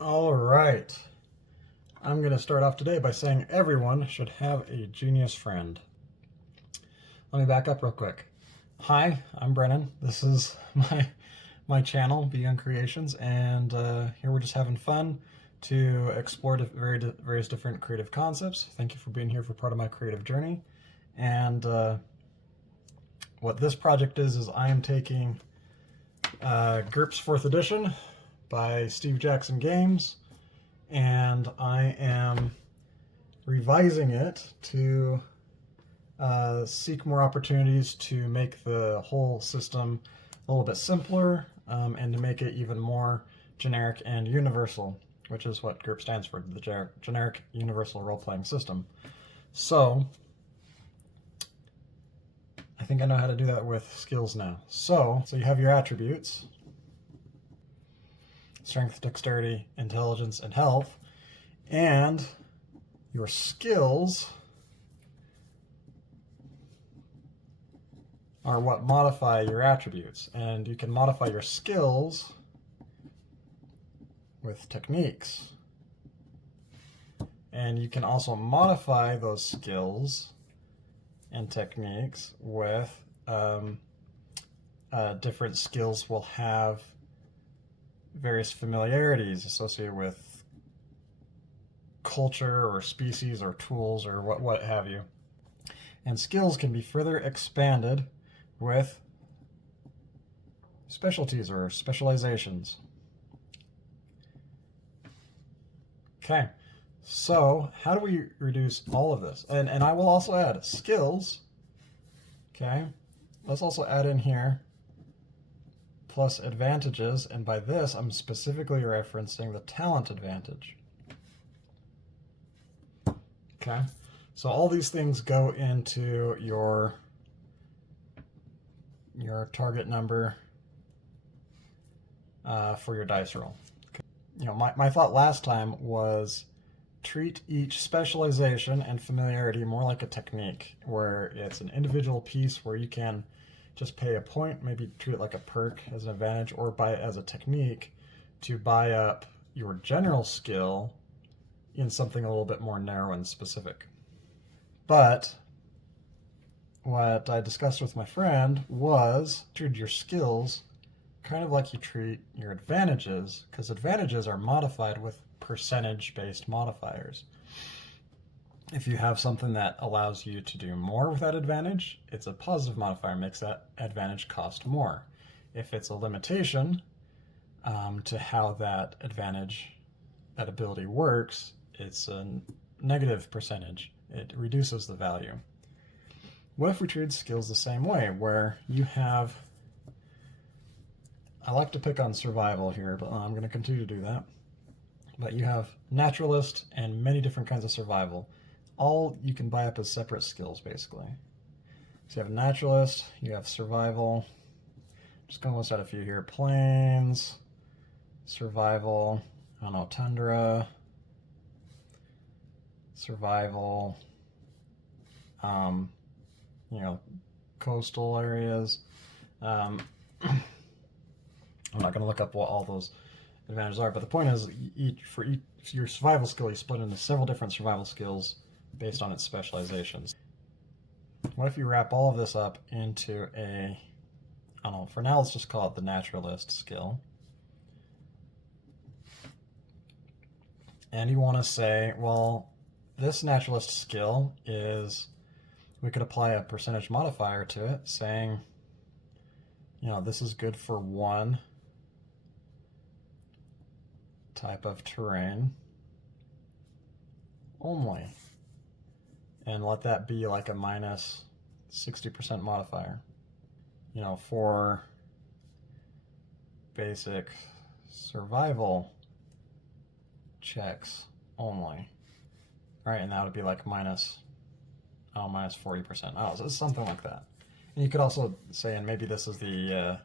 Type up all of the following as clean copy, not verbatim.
All right. I'm going to start off today by saying everyone should have a genius friend. Let me back up real quick. Hi, I'm Brennan. This is my channel, Be Young Creations, and here we're just having fun to explore various different creative concepts. Thank you for being here for part of my creative journey. And what this project is I am taking GURPS 4th edition by Steve Jackson Games, and I am revising it to seek more opportunities to make the whole system a little bit simpler and to make it even more generic and universal, which is what GURPS stands for, the generic universal role-playing system. So I think I know how to do that with skills now. So you have your attributes: strength, dexterity, intelligence, and health. And your skills are what modify your attributes. And you can modify your skills with techniques. And you can also modify those skills and techniques with different skills will have various familiarities associated with culture or species or tools or what have you. And skills can be further expanded with specialties or specializations. Okay, so how do we reduce all of this? And I will also add skills. Okay, let's also add in here plus advantages, and by this I'm specifically referencing the talent advantage. Okay, so all these things go into your target number for your dice roll. Okay. You know, my thought last time was treat each specialization and familiarity more like a technique, where it's an individual piece where you can just pay a point, maybe treat it like a perk as an advantage, or buy it as a technique to buy up your general skill in something a little bit more narrow and specific. But what I discussed with my friend was treat your skills kind of like you treat your advantages, because advantages are modified with percentage-based modifiers. If you have something that allows you to do more with that advantage, it's a positive modifier, makes that advantage cost more. If it's a limitation to how that advantage, that ability works, it's a negative percentage. It reduces the value. What if we treated skills the same way, where you have, I like to pick on survival here, but I'm going to continue to do that. But you have naturalist and many different kinds of survival. All you can buy up as separate skills, basically. So you have naturalist, you have survival. Just going to list out a few here. Plains, survival, I don't know, tundra, survival, you know, coastal areas. I'm not going to look up what all those advantages are, but the point is, for your survival skill, you split into several different survival skills based on its specializations. What if you wrap all of this up into a, I don't know, for now let's just call it the naturalist skill. And you want to say, well, this naturalist skill is, we could apply a percentage modifier to it, saying, you know, this is good for one type of terrain only. And let that be like a minus 60% modifier. You know, for basic survival checks only. All right, and that would be like minus 40%. Oh, so it's something like that. And you could also say, and maybe this is the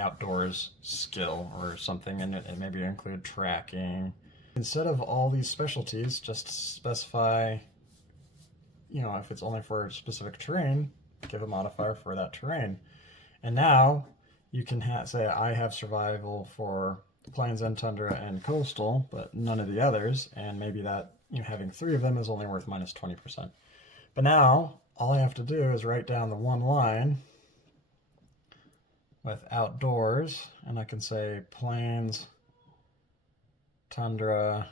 outdoors skill or something, and maybe include tracking. Instead of all these specialties, just specify, you know, if it's only for a specific terrain, give a modifier for that terrain. And now you can say I have survival for plains and tundra and coastal, but none of the others, and maybe that, having 3 of them is only worth minus 20%. But now all I have to do is write down the one line with outdoors, and I can say plains, tundra,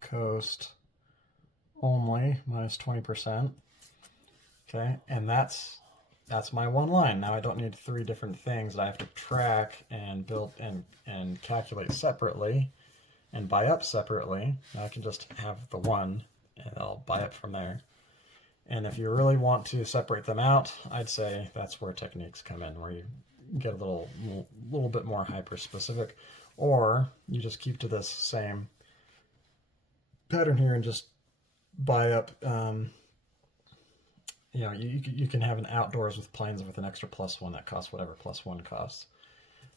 coast only minus 20%. Okay, and that's my one line. Now I don't need 3 different things that I have to track and build and calculate separately and buy up separately. Now I can just have the one and I'll buy up from there. And if you really want to separate them out, I'd say that's where techniques come in, where you get a little bit more hyper specific, or you just keep to this same pattern here and just buy up. You can have an outdoors with plains with an extra +1 that costs whatever +1 costs.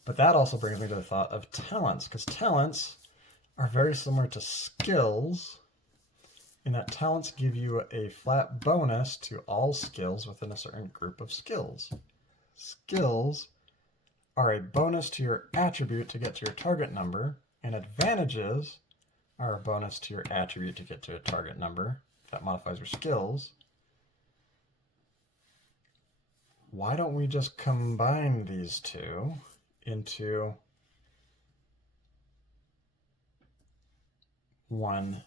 But that also brings me to the thought of talents, because talents are very similar to skills in that talents give you a flat bonus to all skills within a certain group of skills. Skills are a bonus to your attribute to get to your target number, and advantages are a bonus to your attribute to get to a target number. That modifies your skills. Why don't we just combine these two into one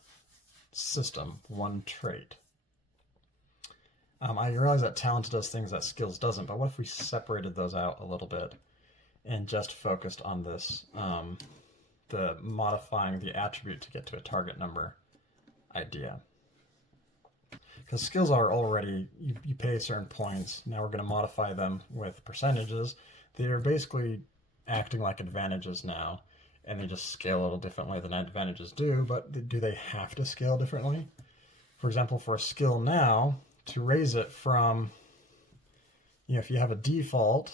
system, one trait? I realize that talent does things that skills doesn't, but what if we separated those out a little bit and just focused on this, the modifying the attribute to get to a target number idea? Because skills are already, you pay certain points. Now we're going to modify them with percentages. They're basically acting like advantages now, and they just scale a little differently than advantages do, but do they have to scale differently? For example, for a skill now, to raise it from, if you have a default,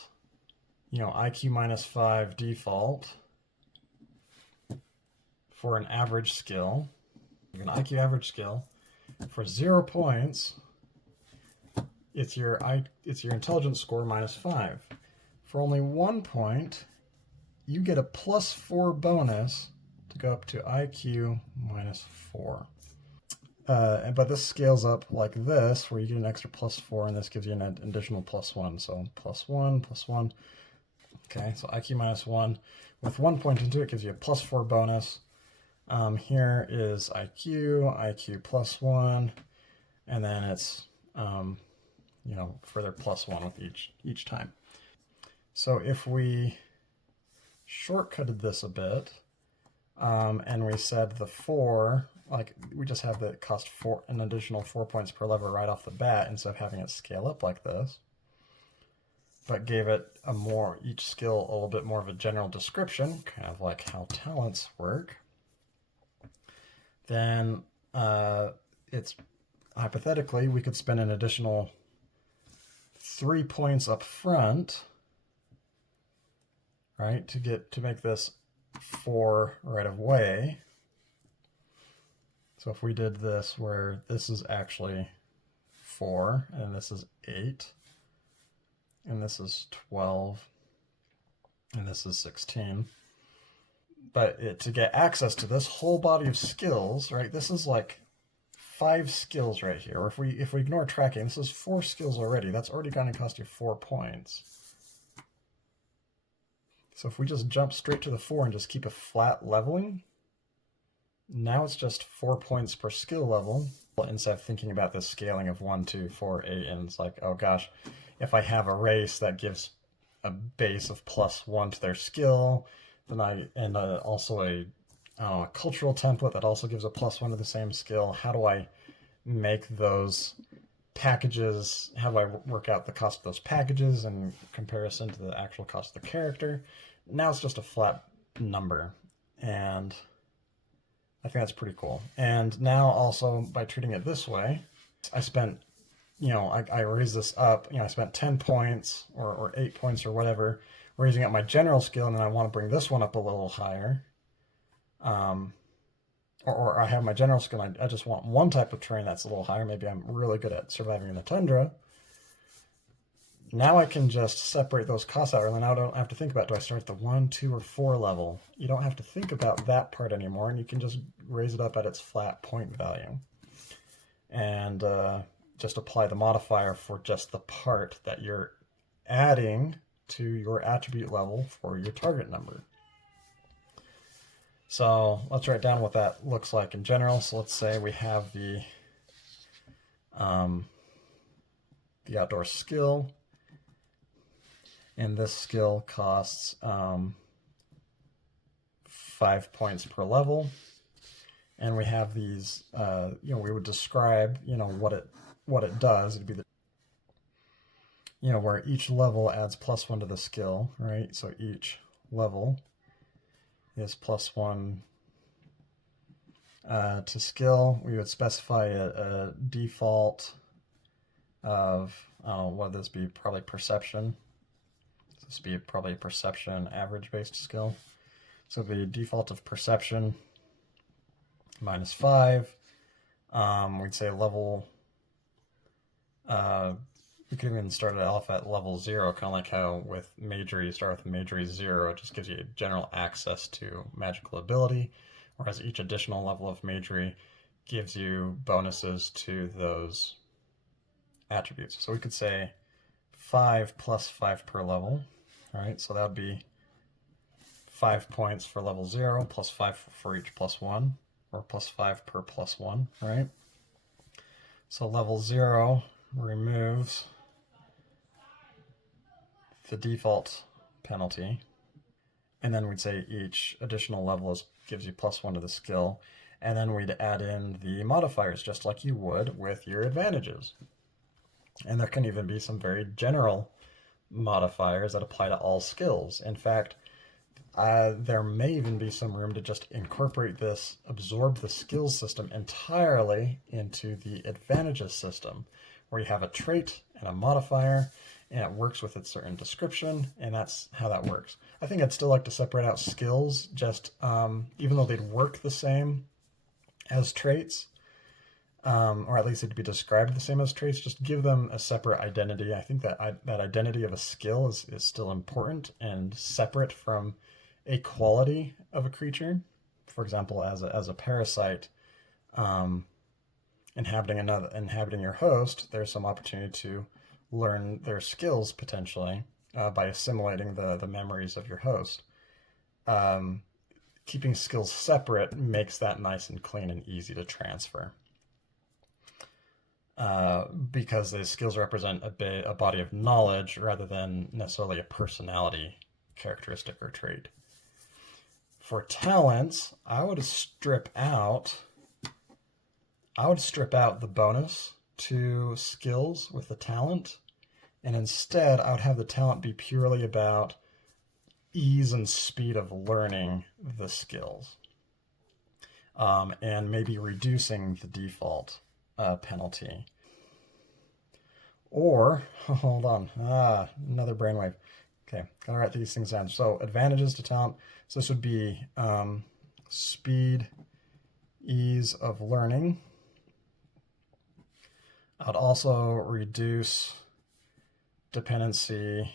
IQ -5 default for an average skill, an IQ average skill, for 0 points, it's your intelligence score -5. For only 1 point, you get a +4 bonus to go up to IQ -4. But this scales up like this, where you get an extra +4, and this gives you an additional +1. So +1, +1. Okay, so IQ -1 with 1 point into it gives you a +4 bonus. Here is IQ +1, and then it's further +1 with each time. So if we shortcutted this a bit, and we said the 4, like we just have that cost an additional 4 points per lever right off the bat instead of having it scale up like this, but gave it each skill a little bit more of a general description, kind of like how talents work, then it's hypothetically we could spend an additional 3 points up front, right, to make this 4 right away. So if we did this where this is actually 4 and this is 8 and this is 12 and this is 16, but to get access to this whole body of skills, right, this is like 5 skills right here. Or if we ignore tracking, this is 4 skills already. That's already going to cost you 4 points. So if we just jump straight to the 4 and just keep a flat leveling, now it's just 4 points per skill level, instead of thinking about this scaling of 1, 2, 4, 8, and it's like, oh gosh, if I have a race that gives a base of +1 to their skill, then also a cultural template that also gives a +1 to the same skill, how do I make those packages, how do I work out the cost of those packages in comparison to the actual cost of the character? Now it's just a flat number, and I think that's pretty cool. And now also by treating it this way, I spent, I raised this up, I spent 10 points or 8 points or whatever, raising up my general skill, and then I want to bring this one up a little higher. Or I have my general skill, and I just want one type of terrain that's a little higher. Maybe I'm really good at surviving in the tundra. Now I can just separate those costs out, and then I don't have to think about, do I start at the 1, 2, or 4 level? You don't have to think about that part anymore, and you can just raise it up at its flat point value. And just apply the modifier for just the part that you're adding to your attribute level for your target number. So let's write down what that looks like in general. So let's say we have the outdoor skill, and this skill costs 5 points per level. And we have these, we would describe, what it does. It'd be where each level adds +1 to the skill, right? So each level is +1 to skill. We would specify a default of, what would this be? Probably perception. This would be probably a perception average-based skill. So the default of perception -5. We'd say level, we could even start it off at level 0, kind of like how with Majory, you start with Majory 0. It just gives you general access to magical ability, whereas each additional level of Majory gives you bonuses to those attributes. So we could say 5 plus 5 per level, right? So that would be 5 points for level 0, plus 5 for each +1, or +5 per +1, right? So level 0 removes the default penalty, and then we'd say each additional level gives you +1 to the skill, and then we'd add in the modifiers just like you would with your advantages. And there can even be some very general modifiers that apply to all skills. In fact, there may even be some room to just incorporate this, absorb the skills system entirely into the advantages system, where you have a trait and a modifier, and it works with its certain description, and that's how that works. I think I'd still like to separate out skills, just even though they'd work the same as traits, or at least it'd be described the same as traits, just give them a separate identity. I think that that identity of a skill is still important and separate from a quality of a creature. For example, as a parasite inhabiting your host, there's some opportunity to learn their skills potentially by assimilating the memories of your host. Keeping skills separate makes that nice and clean and easy to transfer. Because the skills represent a body of knowledge rather than necessarily a personality characteristic or trait. For talents, I would strip out the bonus to skills with the talent, and instead I would have the talent be purely about ease and speed of learning the skills, and maybe reducing the default penalty. Or, hold on, another brainwave. Okay, gotta write these things down. So advantages to talent. So this would be speed, ease of learning. I'd also reduce dependency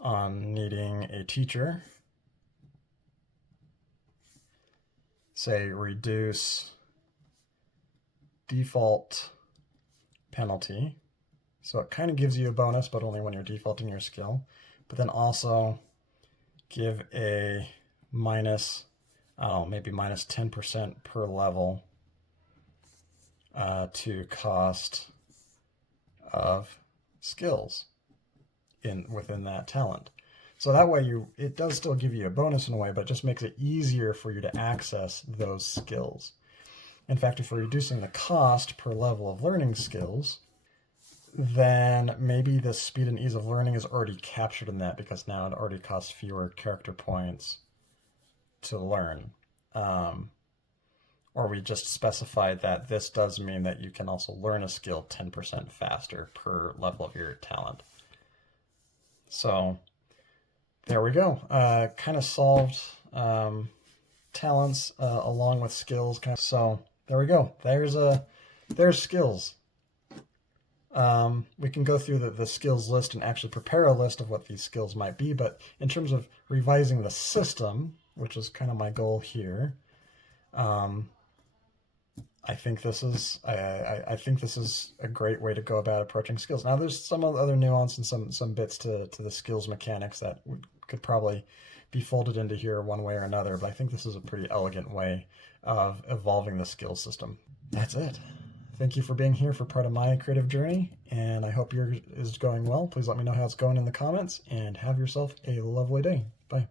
on needing a teacher. Say reduce default penalty. So it kind of gives you a bonus, but only when you're defaulting your skill. But then also give a minus, maybe minus 10% per level to cost of skills within that talent. So that way it does still give you a bonus in a way, but it just makes it easier for you to access those skills. In fact, if we're reducing the cost per level of learning skills, then maybe the speed and ease of learning is already captured in that, because now it already costs fewer character points to learn. Or we just specified that this does mean that you can also learn a skill 10% faster per level of your talent. So there we go. Kind of solved talents along with skills. So there we go. There's skills. We can go through the skills list and actually prepare a list of what these skills might be. But in terms of revising the system, which is kind of my goal here, I think this is I think this is a great way to go about approaching skills. Now, there's some other nuance and some bits to the skills mechanics that could probably be folded into here one way or another, but I think this is a pretty elegant way of evolving the skills system. That's it. Thank you for being here for part of my creative journey, and I hope yours is going well. Please let me know how it's going in the comments, and have yourself a lovely day. Bye.